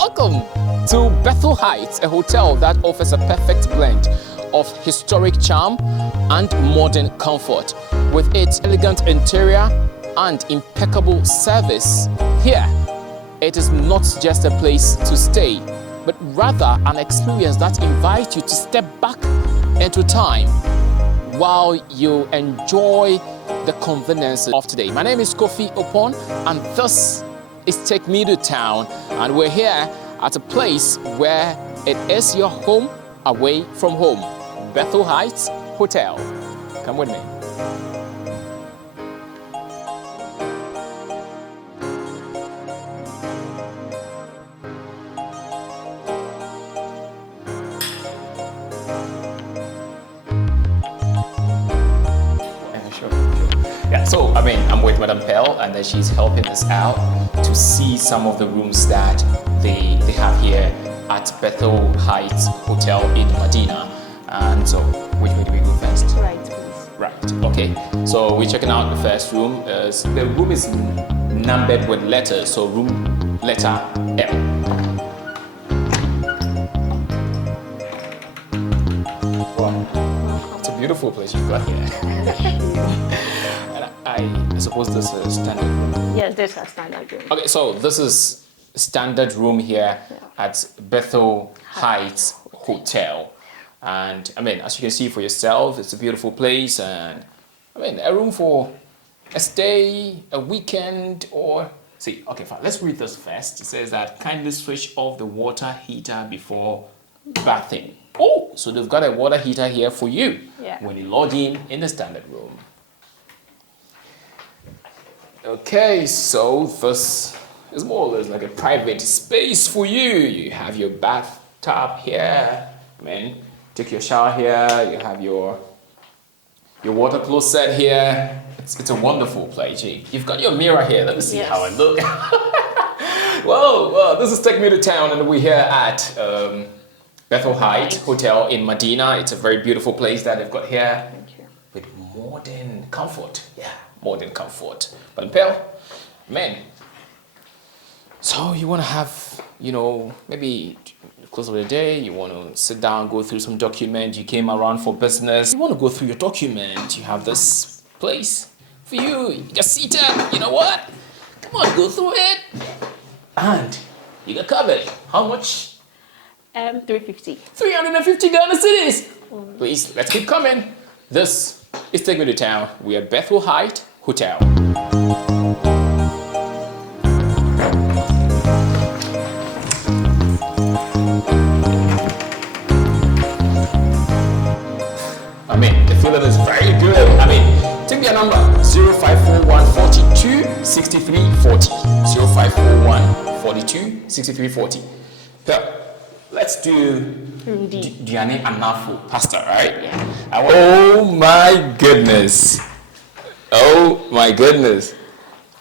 Welcome to Bethel Heights, a hotel that offers a perfect blend of historic charm and modern comfort. With its elegant interior and impeccable service, here it is not just a place to stay, but rather an experience that invites you to step back into time while you enjoy the conveniences of today. My name is Kofi Opon, and this is Take Me to Town, and we're here at a place where it is your home away from home. Bethel Heights Hotel. Come with me. So, I'm with Madam Pell, and then she's helping us out to see some of the rooms that they have here at Bethel Heights Hotel in Medina. And so, which way do we go first? Right, please. Right, okay. So, we're checking out the first room. The room is numbered with letters, so room letter M. Wow, it's a beautiful place you've got here. I suppose this is standard room. Yes, this is standard room. Okay, so this is standard room here at Bethel Heights Hotel. And as you can see for yourself, it's a beautiful place, and a room for a stay, a weekend, or okay, fine. Let's read this first. It says that kindly switch off the water heater before bathing. Oh, so they've got a water heater here for you when you log in the standard room. Okay, so this is more or less like a private space for you. You have your bathtub here. Take your shower here. You have your water closet here. It's a wonderful place. You've got your mirror here. Let me see how I look. Well, this is Take Me to Town, and we're here at Bethel Heights Hotel in Medina. It's a very beautiful place that they've got here. Thank you. With modern comfort. Yeah, modern comfort. But Pell, so you want to have, maybe close of the day, you want to sit down, go through some documents, you came around for business, you want to go through your document, you have this place for you, just seated, you know what? Come on, go through it. And you got covered. How much? 350. 350 Ghana cedis. Please, let's keep coming. This is Take Me to Town. We are Bethel Heights Hotel. The feeling is very good. Take their number 0541 42 63 40. 0541 42 63 40. Let's do Diane Anafu pasta, right? Yeah. Oh my goodness. Oh my goodness.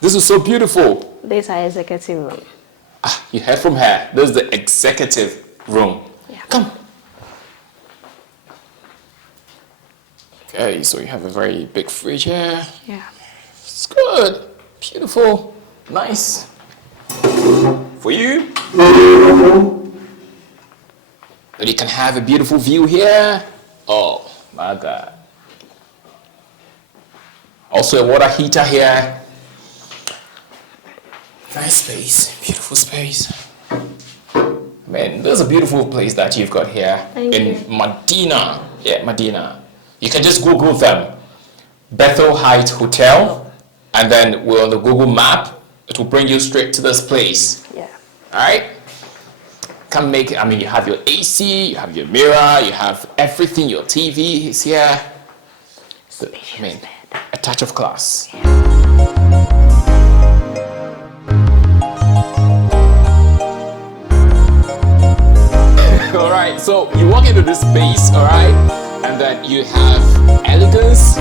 This is so beautiful. This is our executive room. You heard from her. This is the executive room. Yeah. Come. Okay, so you have a very big fridge here. Yeah. It's good. Beautiful. Nice. For you. But you can have a beautiful view here. Oh my God. Also a water heater here. Nice space. Beautiful space. This is a beautiful place that you've got here in Medina. Yeah, Medina. You can just Google them. Bethel Heights Hotel. And then we're on the Google map. It will bring you straight to this place. Yeah. All right? Can make it, you have your AC, you have your mirror, you have everything, your TV is here. A touch of class. Yeah. All right, so you walk into this space, all right? And then you have elegance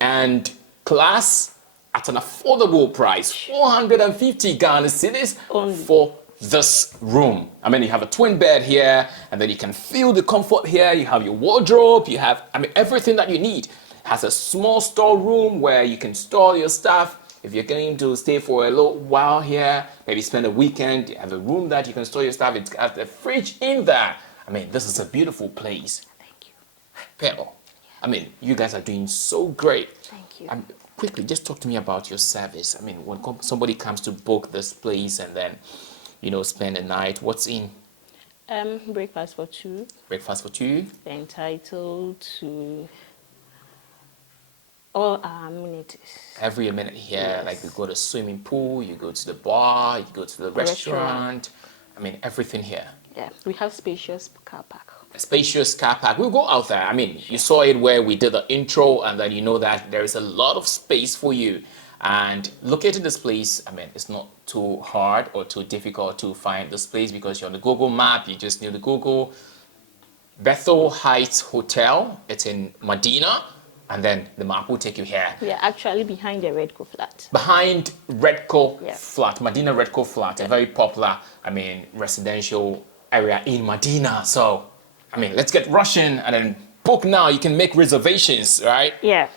and class at an affordable price. 450 Ghana cedis for this room. You have a twin bed here, and then you can feel the comfort here. You have your wardrobe, you have, everything that you need. It has a small store room where you can store your stuff. if you're going to stay for a little while here, maybe spend a weekend, you have a room that you can store your stuff, it's got a fridge in there. I mean, this is a beautiful place. Thank you. Pearl, I mean, you guys are doing so great. Thank you. Quickly, just talk to me about your service. I mean, when somebody comes to book this place and then, spend a night, what's in? Breakfast for two. Breakfast for two? They're entitled to all our amenities. Every minute here, Yes. like you go to the swimming pool, you go to the bar, you go to the restaurant. I mean, everything here. Yeah, we have spacious car park. A spacious car park. We'll go out there. I mean, you saw it where we did the intro, and then you know that there is a lot of space for you. And locating this place, I mean, it's not too hard or too difficult to find this place because you're on the Google map. You just need to Google Bethel Heights Hotel. It's in Medina, and then the map will take you here. We are actually behind the Redco flat. Behind Redco Yeah. Flat, Medina Redco Flat, a very popular, residential area in Medina. So, let's get rushing and then book now. You can make reservations, right? Yeah.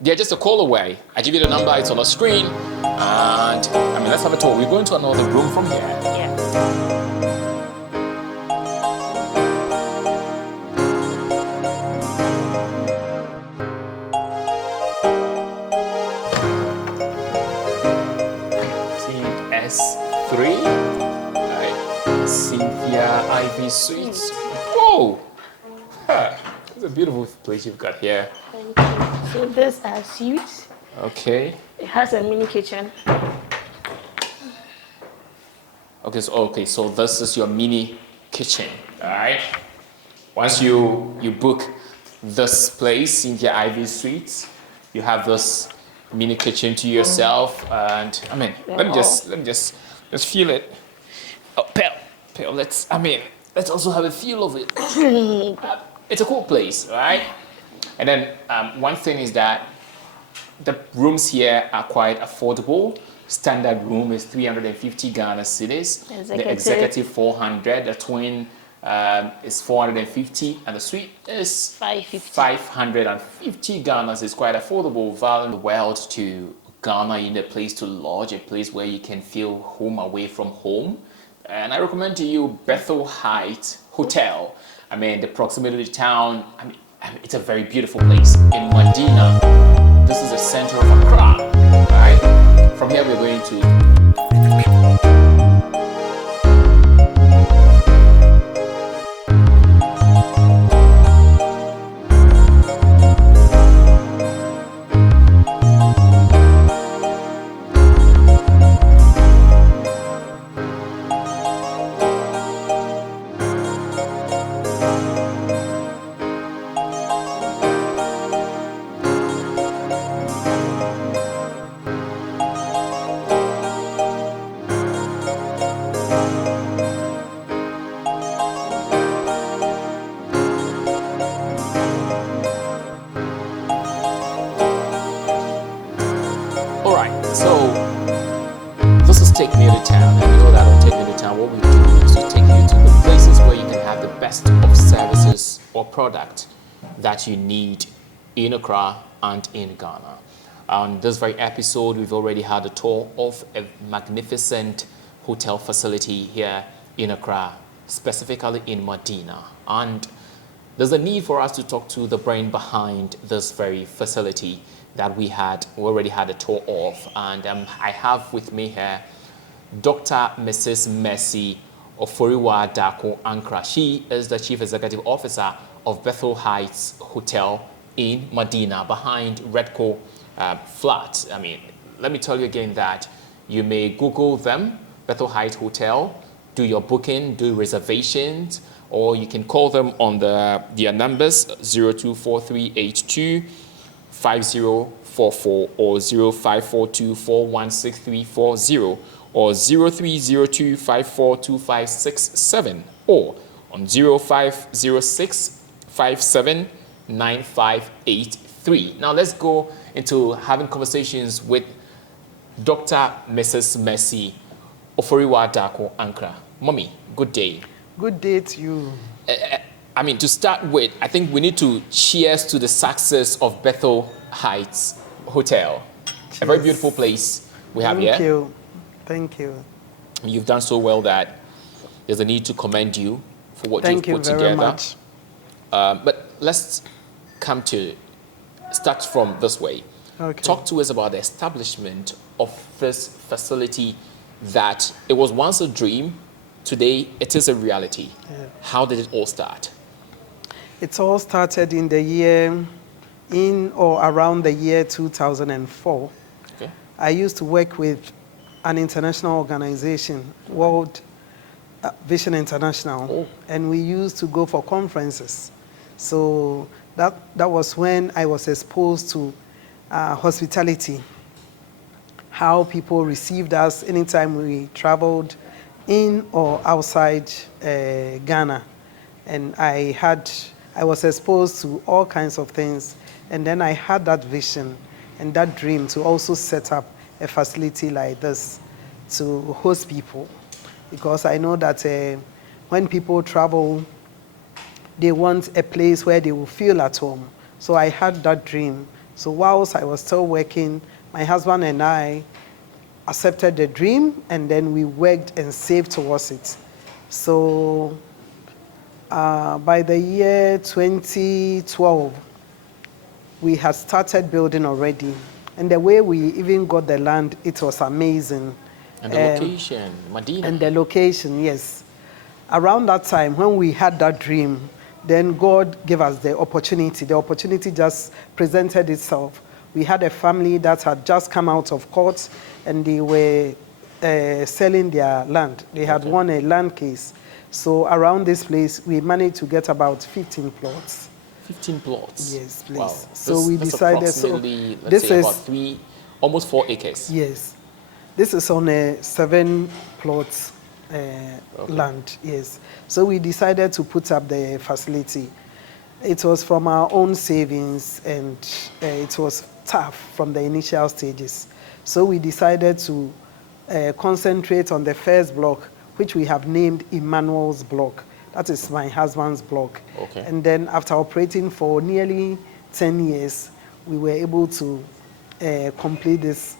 They're just a call away. I give you the number, it's on the screen. And, let's have a tour. We're going to another room from here. Yeah. S3. Right. Cynthia Ivy Suites. Whoa! It's a beautiful place you've got here. Thank you. So these are suites. Okay. It has a mini kitchen. Okay, so this is your mini kitchen. All right. Once you book this place, Cynthia Ivy Suites, you have this mini kitchen to yourself, and let me just feel it. Oh, Pearl, let's also have a feel of it. It's a cool place, right? And then one thing is that the rooms here are quite affordable. Standard room is 350 Ghana cedis. The executive 400. The twin is 450, and the suite is 550 Ghana. It's quite affordable. Value in the world to Ghana. You need a place to lodge, a place where you can feel home away from home. And I recommend to you Bethel Heights Hotel. The proximity to town. It's a very beautiful place in Medina. This is the center of Accra, right? From here we're going to So, this is Take Me to Town, and you know that on Take Me to Town, what we do is to take you to the places where you can have the best of services or product that you need in Accra and in Ghana. On this very episode, we've already had a tour of a magnificent hotel facility here in Accra, specifically in Medina. And there's a need for us to talk to the brain behind this very facility that we already had a tour of. And I have with me here Dr. Mrs. Mercy Oforiwa Dako Ankra. She is the Chief Executive Officer of Bethel Heights Hotel in Medina, behind Redco Flat. Let me tell you again that you may Google them, Bethel Heights Hotel, do your booking, do reservations, or you can call them on their numbers 024382 5044 or 0542416340 or 0302542567 or on 0506579583. Now let's go into having conversations with Dr. Mrs. Mercy Oforiwa Dako Ankra. Mommy, good day. Good day to you. To start with, I think we need to cheers to the success of Bethel Heights Hotel. Cheers. A very beautiful place. we have Thank here. you. Thank you. You've done so well that there's a need to commend you for what Thank you've you put very together. much. But let's start from this way. Okay. Talk to us about the establishment of this facility that it was once a dream, today it is a reality. Yeah. How did it all start? It all started in or around the year 2004. Okay. I used to work with an international organization, World Vision International, Oh. and we used to go for conferences. So that was when I was exposed to hospitality, how people received us anytime we traveled in or outside Ghana. And I was exposed to all kinds of things. And then I had that vision and that dream to also set up a facility like this to host people. Because I know that when people travel, they want a place where they will feel at home. So I had that dream. So whilst I was still working, my husband and I accepted the dream, and then we worked and saved towards it. So by the year 2012, we had started building already. And the way we even got the land, it was amazing. And the location, Medina. And the location, yes. Around that time, when we had that dream, then God gave us the opportunity. The opportunity just presented itself. We had a family that had just come out of court, and they were selling their land. They had won a land case. So around this place, we managed to get about 15 plots. 15 plots? Yes, please. Wow. So we decided, approximately, let's this say is about almost 4 acres. Yes. This is on a 7 plots land, yes. So we decided to put up the facility. It was from our own savings, and it was tough from the initial stages. So we decided to concentrate on the first block, which we have named Emmanuel's block. That is my husband's block. Okay. And then after operating for nearly 10 years, we were able to complete this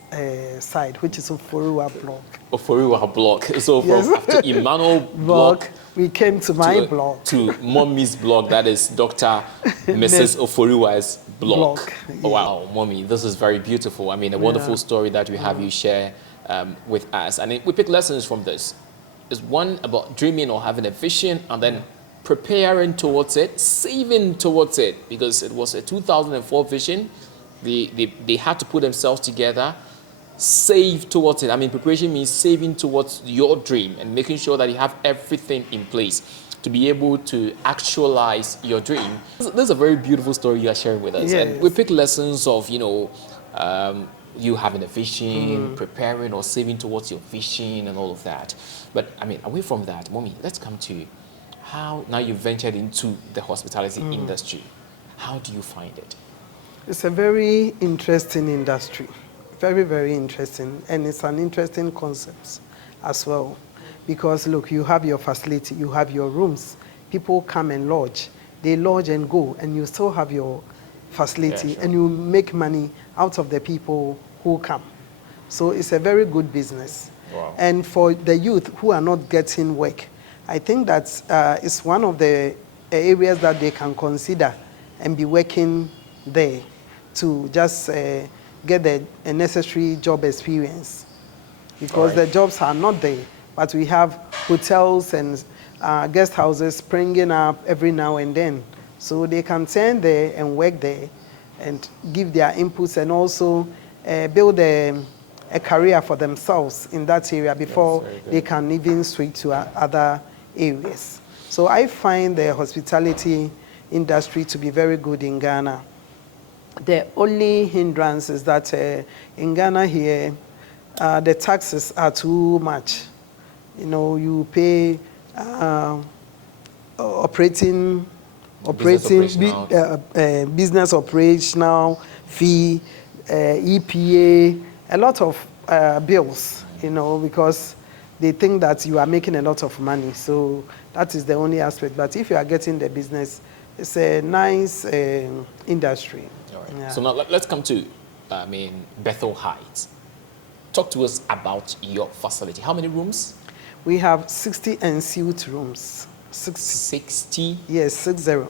site, which is Oforiwa block. Oforiwa block. So from Yes. after Emmanuel block, we came to my block. To Mommy's block, that is Dr. Mrs. Oforiwa's block. Oh, wow, Mommy, this is very beautiful. I mean, a wonderful story that we have you share with us. And we pick lessons from this. It's one about dreaming or having a vision, and then preparing towards it, saving towards it, because it was a 2004 vision. They had to put themselves together, save towards it. I mean, preparation means saving towards your dream and making sure that you have everything in place to be able to actualize your dream. This is a very beautiful story you are sharing with us. Yes. And we pick lessons of, you having a vision, preparing or saving towards your vision and all of that. But I mean, away from that, Mommy, let's come to how now you've ventured into the hospitality industry. How do you find it? It's a very interesting industry, very, very interesting, and it's an interesting concept as well. Because look, you have your facility, you have your rooms, people come and lodge, they lodge and go, and you still have your facility, and you make money out of the people who come. So it's a very good business. Wow. And for the youth who are not getting work, I think that it's one of the areas that they can consider and be working there to just get the necessary job experience, because the jobs are not there. But we have hotels and guest houses springing up every now and then. So they can turn there and work there and give their inputs, and also build a career for themselves in that area before they can even switch to other areas. So I find the hospitality industry to be very good in Ghana. The only hindrance is that in Ghana here, the taxes are too much. You know, you pay business operational fee, EPA, a lot of bills, you know, because they think that you are making a lot of money. So that is the only aspect. But if you are getting the business, it's a nice industry. All right. Yeah. So now let's come to, Bethel Heights. talk to us about your facility. How many rooms? We have 60 ensuite rooms. 60. 60? Yes, 60.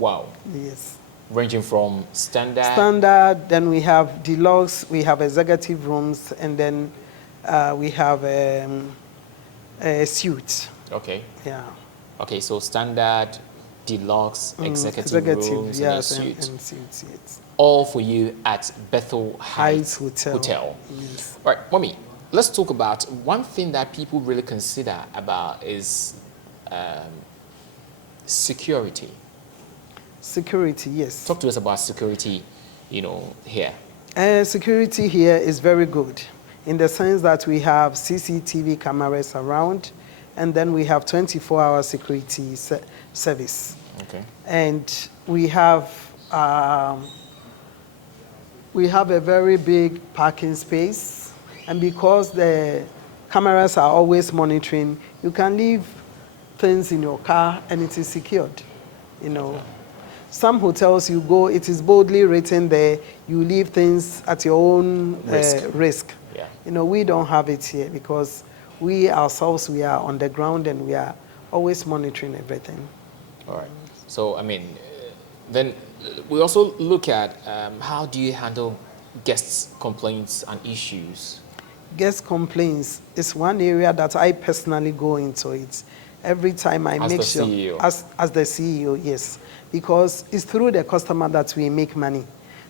Wow. Yes. Ranging from standard? Standard, then we have deluxe, we have executive rooms, and then we have a suite. Okay. Yeah. Okay, so standard, deluxe, executive rooms, yes, and a suite. and suites, yes. All for you at Bethel Heights Hotel. Yes. All right, Mommy, let's talk about one thing that people really consider about is security. Security, yes. Talk to us about security, here. Security here is very good in the sense that we have CCTV cameras around, and then we have 24-hour security service. Okay. And we have a very big parking space, and because the cameras are always monitoring, you can leave things in your car and it is secured, Okay. Some hotels you go, it is boldly written there, you leave things at your own risk. Yeah. We don't have it here because we ourselves, we are on the ground and we are always monitoring everything. All right. So, then we also look at how do you handle guests' complaints and issues? Guest complaints is one area that I personally go into it. Every time I make sure, CEO. as the CEO, yes, because it's through the customer that we make money.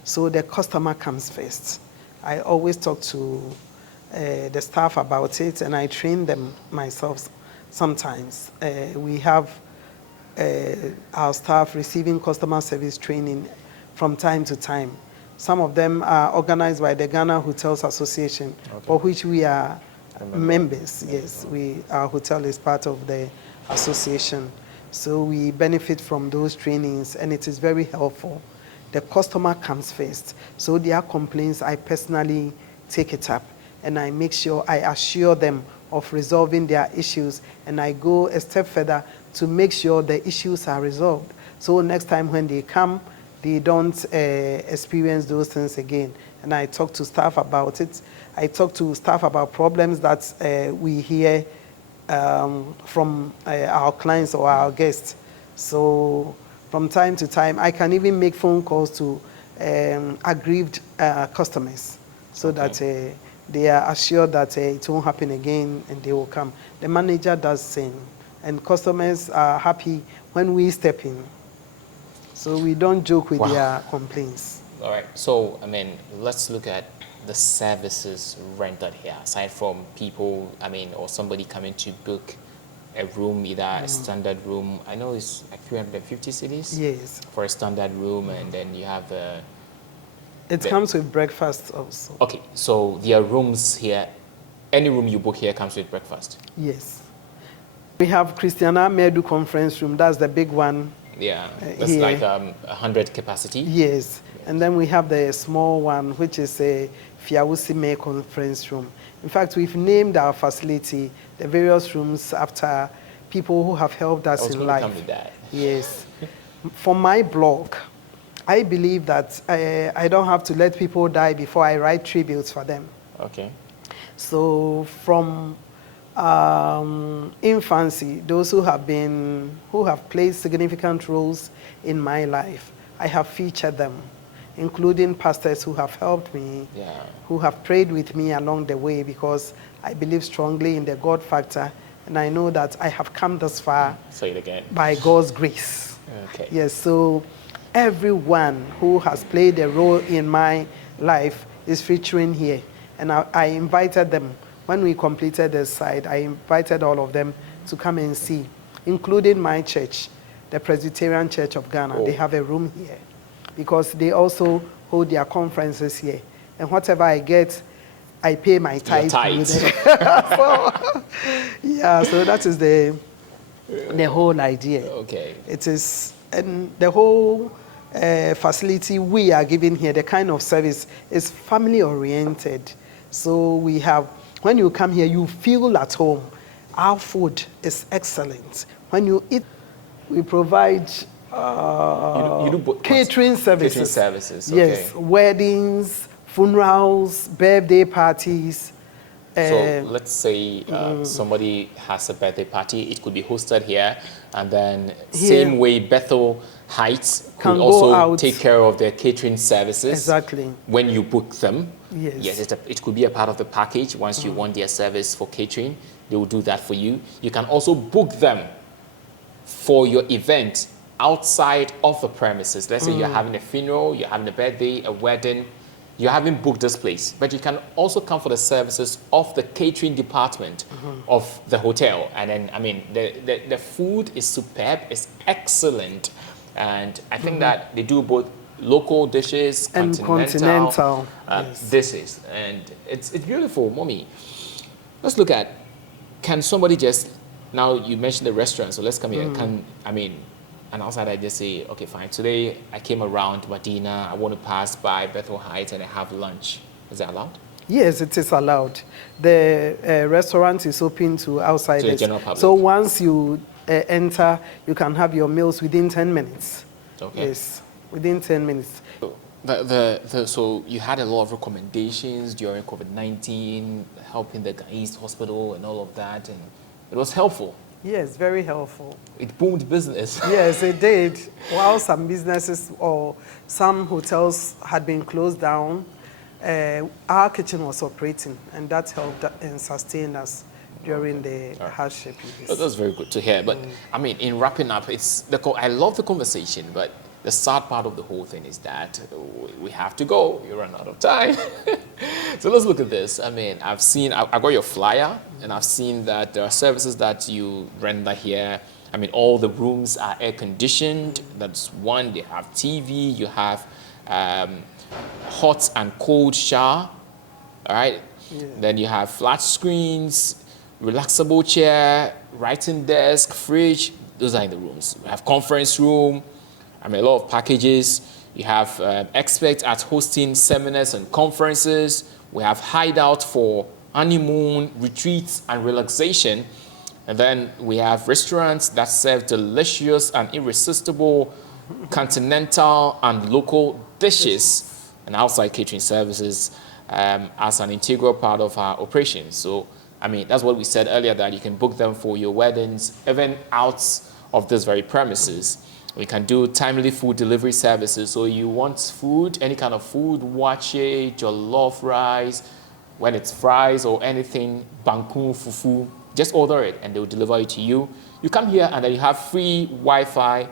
So the customer comes first. I always talk to the staff about it, and I train them myself sometimes. We have our staff receiving customer service training from time to time. Some of them are organized by the Ghana Hotels Association, for which we are members. Yes, our hotel is part of the association. So we benefit from those trainings, and it is very helpful. The customer comes first. So their complaints, I personally take it up, and I make sure I assure them of resolving their issues, and I go a step further to make sure the issues are resolved. So next time when they come, they don't experience those things again. And I talk to staff about it. I talk to staff about problems that we hear from our clients or our guests. So from time to time, I can even make phone calls to aggrieved customers so that they are assured that it won't happen again and they will come. The manager does the same, and customers are happy when we step in. So we don't joke with their complaints. All right. So, let's look at the services rendered here, aside from people, or somebody coming to book a room, either a standard room. I know it's like 350 cedis. Yes. For a standard room, and then you have it comes with breakfast also. Okay, so there are rooms here. Any room you book here comes with breakfast? Yes. We have Christiana Medu conference room. That's the big one. Yeah, that's like 100 capacity. Yes, and then we have the small one, which is a Fiawusime conference room. In fact, we've named our facility, the various rooms, after people who have helped us in life. Come with that. Yes. For my blog, I believe that I don't have to let people die before I write tributes for them. Okay. So from infancy, those who have played significant roles in my life, I have featured them, including pastors who have helped me, who have prayed with me along the way, because I believe strongly in the God factor, and I know that I have come this far. Say it again. By God's grace. Okay. Yes, so everyone who has played a role in my life is featuring here, and I invited them. When we completed the site, I invited all of them to come and see, including my church, the Presbyterian Church of Ghana. They have a room here because they also hold their conferences here. And whatever I get, I pay my tithe. So that is the whole idea. Okay. It is, and the whole facility we are giving here, the kind of service is family oriented. So we have, when you come here, you feel at home. Our food is excellent. When you eat, we provide catering services. Catering services, okay. Yes, weddings, funerals, birthday parties, So let's say somebody has a birthday party, it could be hosted here, and then same way Bethel Heights could also take care of their catering services. Exactly. When you book them. Yes. Yes, it could be a part of the package. Once you want their service for catering, they will do that for you. You can also book them for your event outside of the premises. Let's say you're having a funeral, you're having a birthday, a wedding, you haven't booked this place, but you can also come for the services of the catering department of the hotel. And then, I mean, the food is superb, it's excellent. And I think that they do both local dishes and continental dishes. And it's beautiful, Mommy. Let's look at, can somebody just, now you mentioned the restaurant, so let's come here. An outsider just say, okay, fine, today I came around Medina, I want to pass by Bethel Heights and I have lunch. Is that allowed? Yes, it is allowed. The restaurant is open to outsiders. To the general public. So once you enter, you can have your meals within 10 minutes. Okay. Yes, within 10 minutes. So you had a lot of recommendations during COVID-19, helping the East Hospital and all of that, and it was helpful. Yes, very helpful. It boomed business. Yes, it did. While some businesses or some hotels had been closed down, our kitchen was operating, and that helped and sustained us during the hardship. That's very good to hear. But I mean, in wrapping up, I love the conversation, but the sad part of the whole thing is that we have to go. We run out of time. So let's look at this. I mean, I got your flyer, and I've seen that there are services that you render here. I mean, all the rooms are air conditioned. That's one. They have TV. You have hot and cold shower. All right. Yeah. Then you have flat screens, relaxable chair, writing desk, fridge. Those are in the rooms. We have conference room. I mean, a lot of packages. You have experts at hosting seminars and conferences. We have hideout for honeymoon, retreats, and relaxation. And then we have restaurants that serve delicious and irresistible continental and local dishes, and outside catering services as an integral part of our operations. So, I mean, that's what we said earlier, that you can book them for your weddings, even out of this very premises. We can do timely food delivery services. So you want food, any kind of food, wache, jollof rice, when it's fries or anything, banku, fufu, just order it and they'll deliver it to you. You come here and then you have free Wi-Fi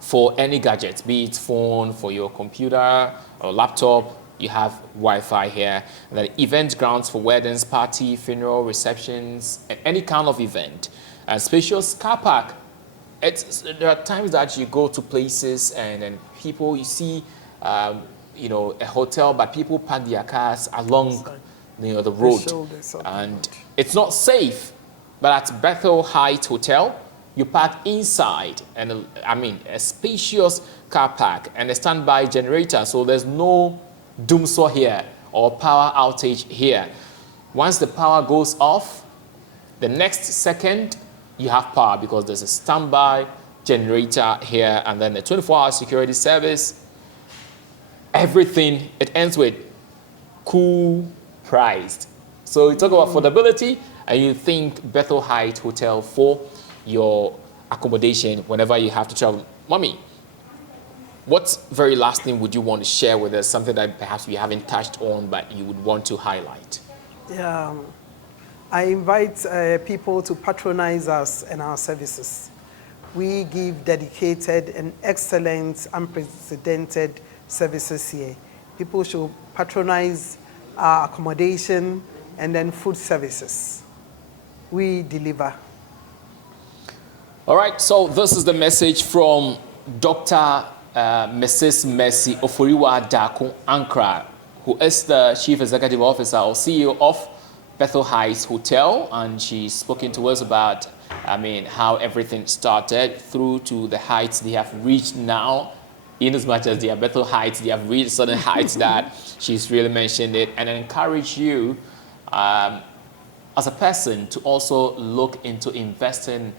for any gadget, be it phone, for your computer or laptop. You have Wi-Fi here. And then event grounds for weddings, party, funeral, receptions, and any kind of event. A spacious car park. There are times that you go to places and then people, you see, a hotel, but people park their cars along, the road, and it's not safe. But at Bethel Heights Hotel, you park inside, and a spacious car park and a standby generator, so there's no doomsaw here or power outage here. Once the power goes off, the next second, you have power because there's a standby generator here, and then the 24-hour security service. Everything, it ends with cool priced. So you talk about affordability, and you think Bethel Heights Hotel for your accommodation whenever you have to travel. Mommy, what very last thing would you want to share with us, something that perhaps we haven't touched on but you would want to highlight? Yeah. I invite people to patronize us and our services. We give dedicated and excellent, unprecedented services here. People should patronize our accommodation and then food services. We deliver. All right, so this is the message from Dr. Mrs. Mercy Oforiwa Daku Ankra, who is the Chief Executive Officer or CEO of Bethel Heights Hotel, and she's spoken to us about, how everything started through to the heights they have reached now. In as much as they are Bethel Heights, they have reached certain heights that she's really mentioned it, and encourage you as a person to also look into investing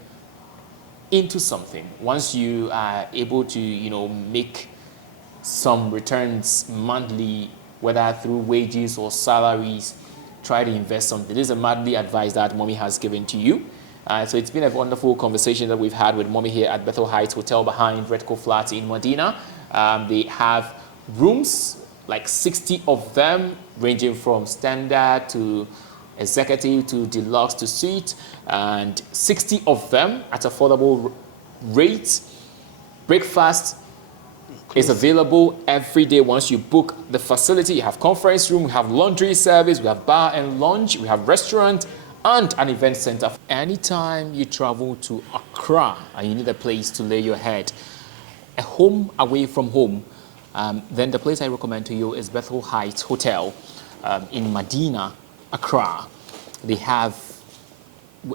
into something. Once you are able to, make some returns monthly, whether through wages or salaries, try to invest something. This is a madly advice that Mommy has given to you. So it's been a wonderful conversation that we've had with Mommy here at Bethel Heights Hotel behind Redco Flats in Medina. They have rooms, like 60 of them, ranging from standard to executive to deluxe to suite, and 60 of them at affordable rates. Breakfast is available every day once you book the facility. You have conference room, we have laundry service, we have bar and lounge, we have restaurant and an event center. Anytime you travel to Accra and you need a place to lay your head, a home away from home, then the place I recommend to you is Bethel Heights Hotel in Medina, Accra. They have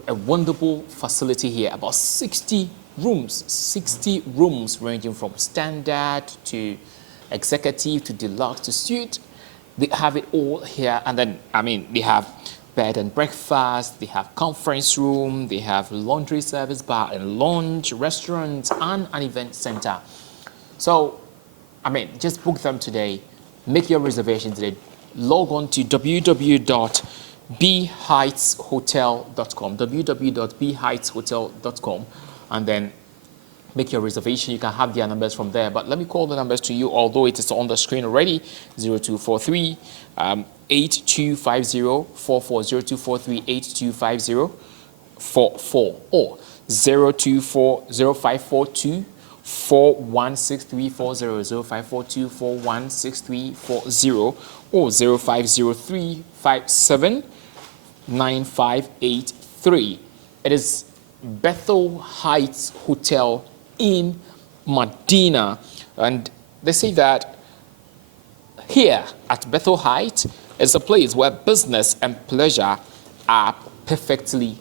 a wonderful facility here, about 60 rooms ranging from standard to executive to deluxe to suite. They have it all here. And then, they have bed and breakfast, they have conference room, they have laundry service, bar and lounge, restaurant, and an event center. So, just book them today. Make your reservation today. Log on to www.bheightshotel.com, www.bheightshotel.com, and then make your reservation. You can have their numbers from there. But let me call the numbers to you, although it is on the screen already. 0243 8250 44, 0243 8250 44, or 024 0542 416340, 0542 416340, or 0503 57 9583. It is Bethel Heights Hotel in Medina, and they say that here at Bethel Heights is a place where business and pleasure are perfectly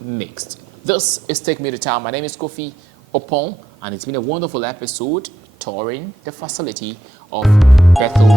mixed. This is Take Me to Town. My name is Kofi Opon, and it's been a wonderful episode touring the facility of Bethel